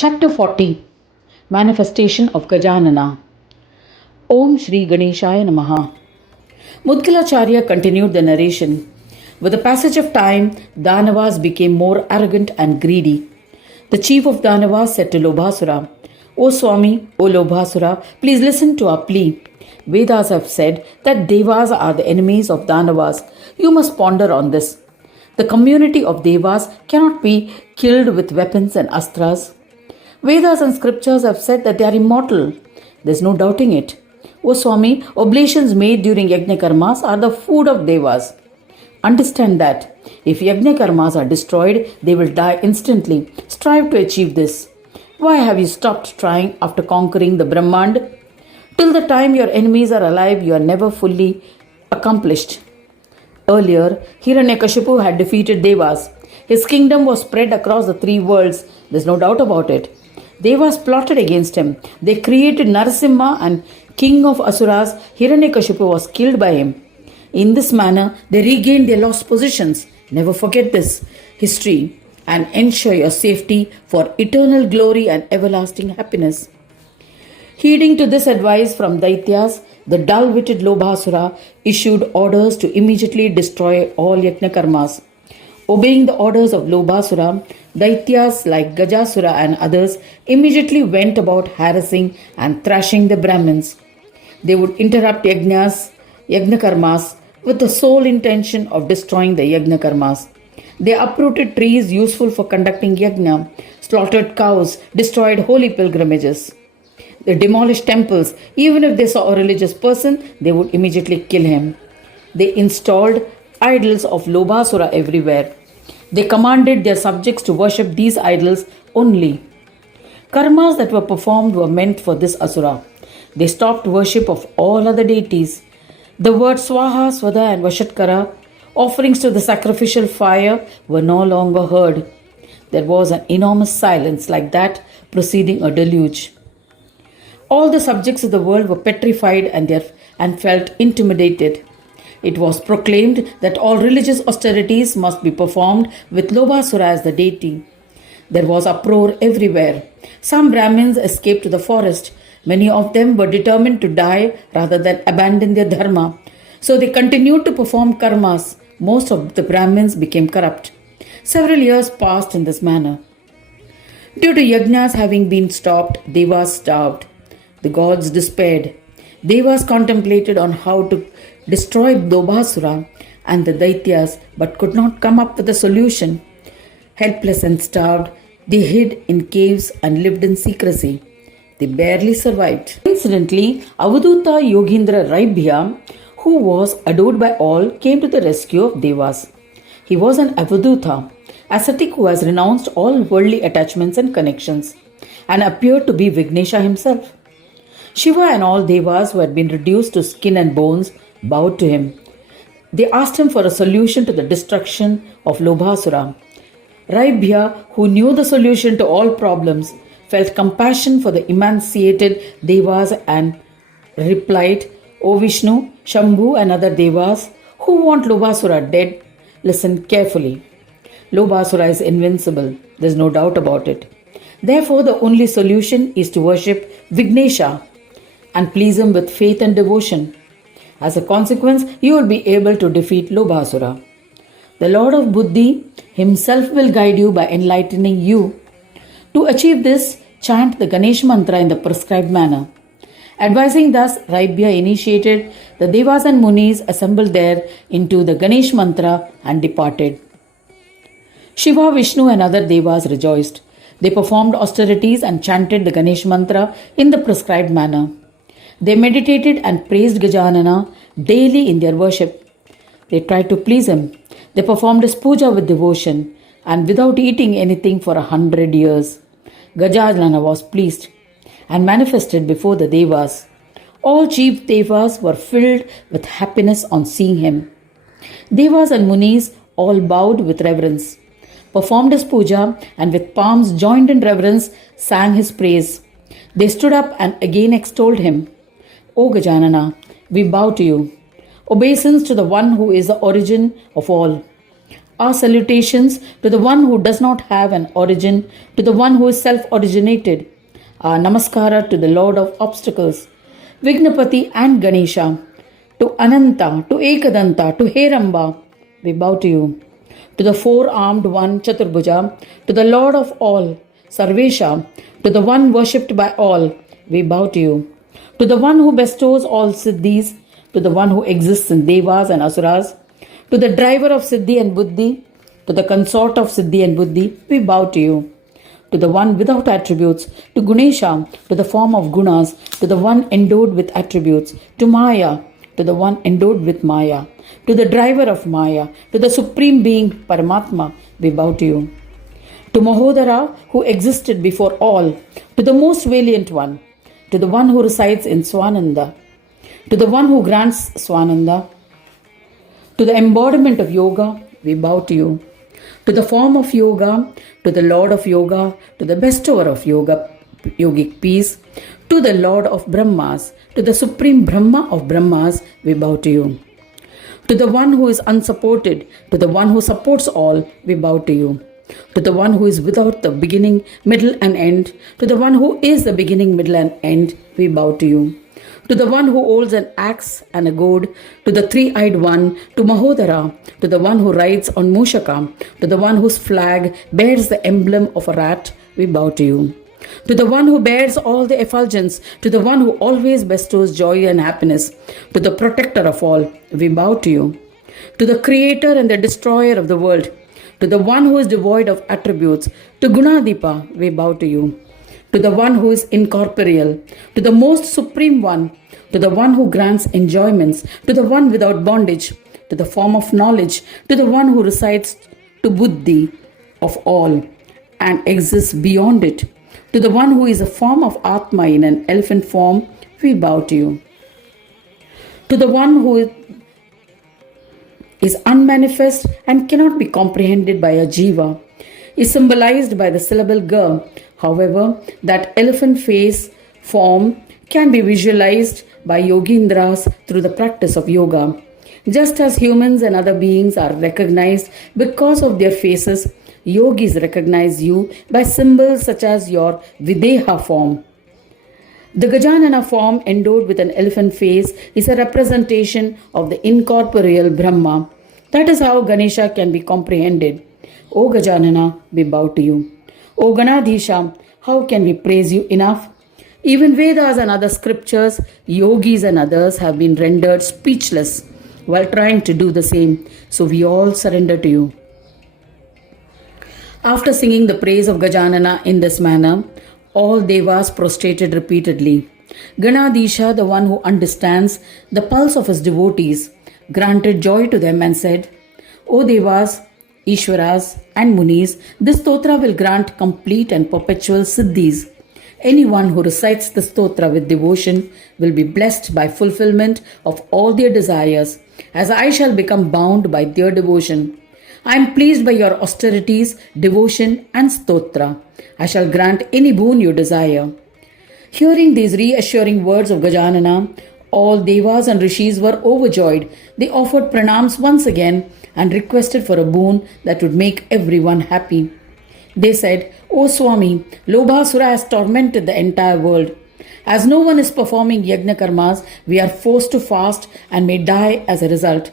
Chapter 40 Manifestation of Gajanana. Om Shri Ganeshaya Namaha. Mudgalacharya continued the narration. With the passage of time, Danavas became more arrogant and greedy. The chief of Danavas said to Lobhasura, O Swami, O Lobhasura, please listen to our plea. Vedas have said that Devas are the enemies of Danavas. You must ponder on this. The community of Devas cannot be killed with weapons and astras. Vedas and scriptures have said that they are immortal. There is no doubting it. O Swami, oblations made during Yajna Karmas are the food of Devas. Understand that. If Yajna Karmas are destroyed, they will die instantly. Strive to achieve this. Why have you stopped trying after conquering the Brahmand? Till the time your enemies are alive, you are never fully accomplished. Earlier, Hiranyakashipu had defeated Devas. His kingdom was spread across the three worlds. There is no doubt about it. Devas plotted against him. They created Narasimha, and king of Asuras, Hiranyakashipu, was killed by him. In this manner, they regained their lost positions. Never forget this history and ensure your safety for eternal glory and everlasting happiness. Heeding to this advice from Daityas, the dull-witted Lobhasura issued orders to immediately destroy all Yajna Karmas. Obeying the orders of Lobhasura, Daityas like Gajasura and others immediately went about harassing and thrashing the Brahmins. They would interrupt Yajna Karmas with the sole intention of destroying the Yajna Karmas. They uprooted trees useful for conducting Yajna, slaughtered cows, destroyed holy pilgrimages. They demolished temples. Even if they saw a religious person, they would immediately kill him. They installed idols of Lobhasura everywhere. They commanded their subjects to worship these idols only. Karmas that were performed were meant for this Asura. They stopped worship of all other deities. The words Swaha, Swada and Vashatkara, offerings to the sacrificial fire, were no longer heard. There was an enormous silence like that preceding a deluge. All the subjects of the world were petrified and felt intimidated. It was proclaimed that all religious austerities must be performed with Lobhasura as the deity. There was uproar everywhere. Some Brahmins escaped to the forest. Many of them were determined to die rather than abandon their dharma. So they continued to perform karmas. Most of the Brahmins became corrupt. Several years passed in this manner. Due to yajnas having been stopped, Devas starved. The gods despaired. Devas contemplated on how to destroy Lobhasura and the Daityas, but could not come up with a solution. Helpless and starved, they hid in caves and lived in secrecy. They barely survived. Incidentally, Avaduta Yogindra Raibhya, who was adored by all, came to the rescue of Devas. He was an Avaduta, ascetic who has renounced all worldly attachments and connections, and appeared to be Ganesha himself. Shiva and all Devas who had been reduced to skin and bones bowed to him. They asked him for a solution to the destruction of Lobhasura. Raibhya, who knew the solution to all problems, felt compassion for the emaciated Devas and replied, O Vishnu, Shambhu and other Devas who want Lobhasura dead, listen carefully. Lobhasura is invincible, there is no doubt about it. Therefore, the only solution is to worship Ganesha and please him with faith and devotion. As a consequence, you will be able to defeat Lobhasura. The Lord of Buddhi himself will guide you by enlightening you. To achieve this, chant the Ganesh mantra in the prescribed manner. Advising thus, Raibhya initiated the Devas and Munis assembled there into the Ganesh mantra and departed. Shiva, Vishnu and other Devas rejoiced. They performed austerities and chanted the Ganesh mantra in the prescribed manner. They meditated and praised Gajanana daily in their worship. They tried to please him. They performed his puja with devotion and without eating anything for 100 years. Gajanana was pleased and manifested before the Devas. All chief Devas were filled with happiness on seeing him. Devas and Munis all bowed with reverence, performed his puja and with palms joined in reverence sang his praise. They stood up and again extolled him. O Gajanana, we bow to you. Obeisance to the one who is the origin of all. Our salutations to the one who does not have an origin, to the one who is self-originated. Our namaskara to the Lord of Obstacles, Vignapati and Ganesha, to Ananta, to Ekadanta, to Heramba, we bow to you. To the four-armed one, Chaturbhuja, to the Lord of all, Sarvesha, to the one worshipped by all, we bow to you. To the one who bestows all siddhis, to the one who exists in devas and asuras, to the driver of siddhi and buddhi, to the consort of siddhi and buddhi, we bow to you. To the one without attributes, to Ganesha, to the form of gunas, to the one endowed with attributes, to Maya, to the one endowed with Maya, to the driver of Maya, to the supreme being Paramatma, we bow to you. To Mahodara, who existed before all, to the most valiant one, to the one who resides in Swananda, to the one who grants Swananda, to the embodiment of yoga, we bow to you. To the form of yoga, to the Lord of yoga, to the bestower of yoga, yogic peace, to the Lord of Brahmas, to the supreme Brahma of Brahmas, we bow to you. To the one who is unsupported, to the one who supports all, we bow to you. To the one who is without the beginning, middle and end, to the one who is the beginning, middle and end, we bow to you. To the one who holds an axe and a goad, to the three-eyed one, to Mahodara, to the one who rides on Mushaka, to the one whose flag bears the emblem of a rat, we bow to you. To the one who bears all the effulgence, to the one who always bestows joy and happiness, to the protector of all, we bow to you. To the creator and the destroyer of the world, to the one who is devoid of attributes, to Gunadipa, we bow to you. To the one who is incorporeal, to the most supreme one, to the one who grants enjoyments, to the one without bondage, to the form of knowledge, to the one who resides to Buddhi of all and exists beyond it, to the one who is a form of Atma in an elephant form, we bow to you. To the one who is unmanifest and cannot be comprehended by a jiva, is symbolized by the syllable ga. However, that elephant face form can be visualized by yogindras through the practice of yoga. Just as humans and other beings are recognized because of their faces, yogis recognize you by symbols such as your Videha form. The Gajanana form endowed with an elephant face is a representation of the incorporeal Brahma. That is how Ganesha can be comprehended. O Gajanana, we bow to you. O Ganadhisha, how can we praise you enough? Even Vedas and other scriptures, yogis and others have been rendered speechless while trying to do the same. So we all surrender to you. After singing the praise of Gajanana in this manner, all devas prostrated repeatedly. Ganadhisha, the one who understands the pulse of his devotees, granted joy to them and said, O devas, Ishwaras and Munis, this stotra will grant complete and perpetual siddhis. Anyone who recites the stotra with devotion will be blessed by fulfillment of all their desires, as I shall become bound by their devotion. I am pleased by your austerities, devotion and stotra. I shall grant any boon you desire. Hearing these reassuring words of Gajanana, all devas and rishis were overjoyed. They offered pranams once again and requested for a boon that would make everyone happy. They said, O Swami, Lobhasura has tormented the entire world. As no one is performing yajna karmas, we are forced to fast and may die as a result.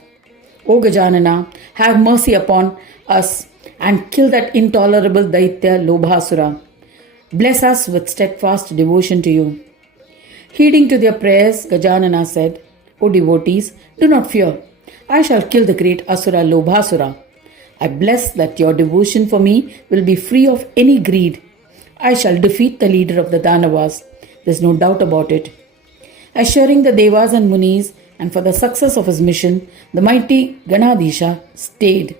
O Gajanana, have mercy upon us and kill that intolerable Daitya Lobhasura. Bless us with steadfast devotion to you. Heeding to their prayers, Gajanana said, O devotees, do not fear. I shall kill the great Asura Lobhasura. I bless that your devotion for me will be free of any greed. I shall defeat the leader of the Danavas. There is no doubt about it. Assuring the Devas and Munis, and for the success of his mission, the mighty Ganadhisha stayed.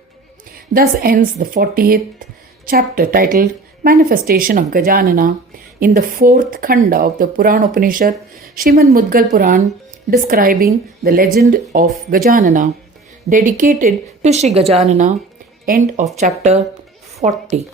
Thus ends the 40th chapter titled Manifestation of Gajanana in the 4th Khanda of the Puran Upanishad, Srimad Mudgal Purana, describing the legend of Gajanana, dedicated to Sri Gajanana. End of chapter 40.